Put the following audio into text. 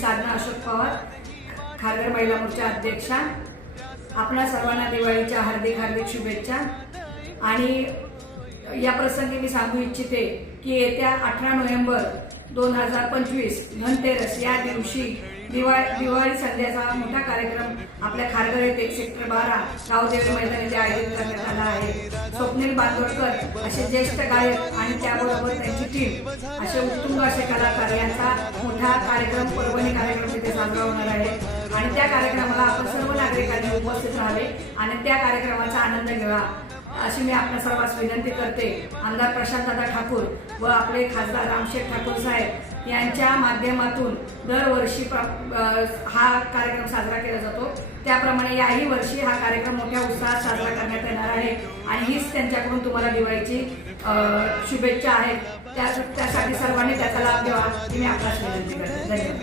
साधना अशोक पवार खारघर महिला मोर्चा अध्यक्षा आपणा सर्वांना दिवाळीच्या हार्दिक हार्दिक शुभेच्छा. आणि या प्रसंगी मी सांगू इच्छिते की येत्या अठरा नोव्हेंबर दोन हजार पंचवीस धनतेरस या दिवशी दिवाळी दिवाळी संध्याचा मोठा कार्यक्रम आपल्या खारघर येथे सेक्टर बारा गावदेवी मैदान येथे आयोजित करण्यात स्वप्नील बांदोडकर असे ज्येष्ठ गायक आणि त्याबरोबर त्यांची टीम असे उत्तुंग असे कलाकार यांचा मोठा कार्यक्रम परभणी कार्यक्रम तिथे साजरा होणार आहे. आणि त्या कार्यक्रमाला आपण सर्व नागरिकांनी उपस्थित राहावे आणि त्या कार्यक्रमाचा आनंद घ्यावा. अशी मी आपल्या सर्वांस विनंती करते. आमदार प्रशांतदादा ठाकूर व आपले खासदार रामशेठ ठाकूर साहेब यांच्या माध्यमातून दरवर्षी हा कार्यक्रम साजरा केला जातो. त्याप्रमाणे याही वर्षी हा कार्यक्रम मोठ्या उत्साहात साजरा करण्यात येणार आहे आणि हीच त्यांच्याकडून तुम्हाला दिवाळीची शुभेच्छा आहेत. त्या त्यासाठी सर्वांनी त्याचा लाभ घ्यावा ही मी आपल्यास विनंती करते. धन्यवाद.